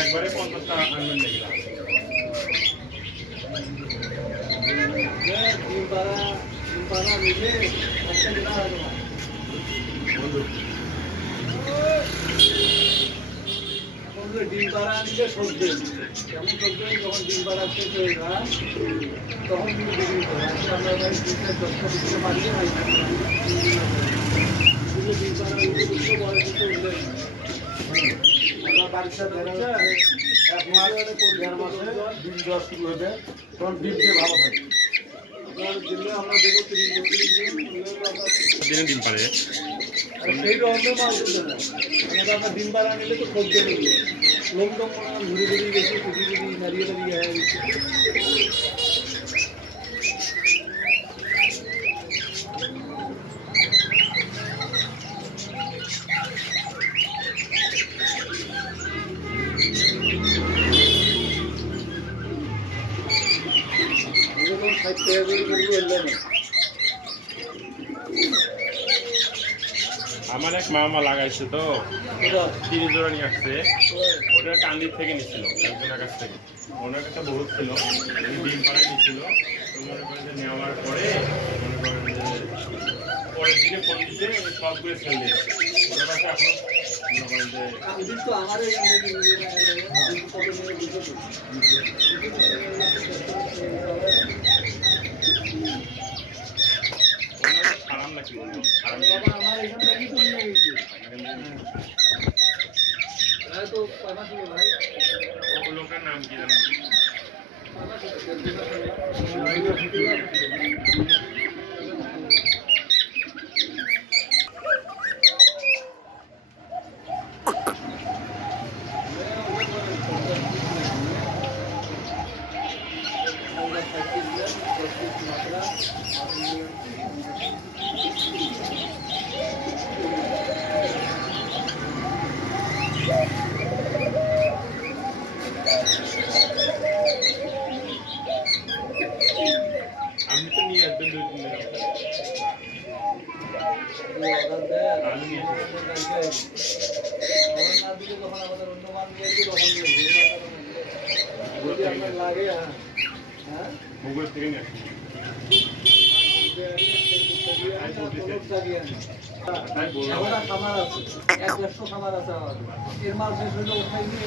একবারে 50টা আনবেন নাকি? ডিম পাড়া আনলে সবজি কেমন সবজি যখন ডিম পাড়া শেষ হয়ে যায় তখন কিন্তু বিক্রি করে আমরা ডিমটা 10টা বিক্রি পারিয়ে হয় ডিম পাড়া বড় কিছু উঠলেই আমরা বাড়ির সাথে এক মাস 1.5 মাসে ডিম দেওয়া শুরু হবে তখন ডিম দিয়ে ভালো থাকে আমরা দেবো 30 দিনে ডিম পারে সেই রকম মাল দিতে না আমরা ডিম পাড়া নিলে তো খোঁজ দেবে লোক লোক ঘুরে ঘুরে গেছে কুটি কুটি নারিয়ে নারিয়ে হয়ে গেছে এরকম 60 টাকা করে কিন্তু এলো না আমার এক মামা লাগাইছে তো 30 জোড়া নিয়ে আসছে ওটা কান্দির থেকে নিচ্ছিল একজনের কাছ থেকে ওনার কাছে বহুত ছিল ডিম পাড়ায় নিচ্ছিল তো মনে করেন যে নেওয়ার পরে মনে করেন যে পরের দিকে ফোন দিচ্ছে সবগুলো ছেড়ে দিয়েছে ওনার কাছে এখন মনে করেন যে তো আমার খারাপ নাকি বলবো খারাপ আমার এখান থেকে তো নিয়ে গেছি তো ভাই লোকের নাম কি জানেন আপনি তো নিয়ে আসবেন 2-3 দিন আমি নিয়ে মুগল থেকে নিয়ে আসবেন খামার আছে 100 খামার আছে এর মাল শেষ হলে ওঠাই নিয়ে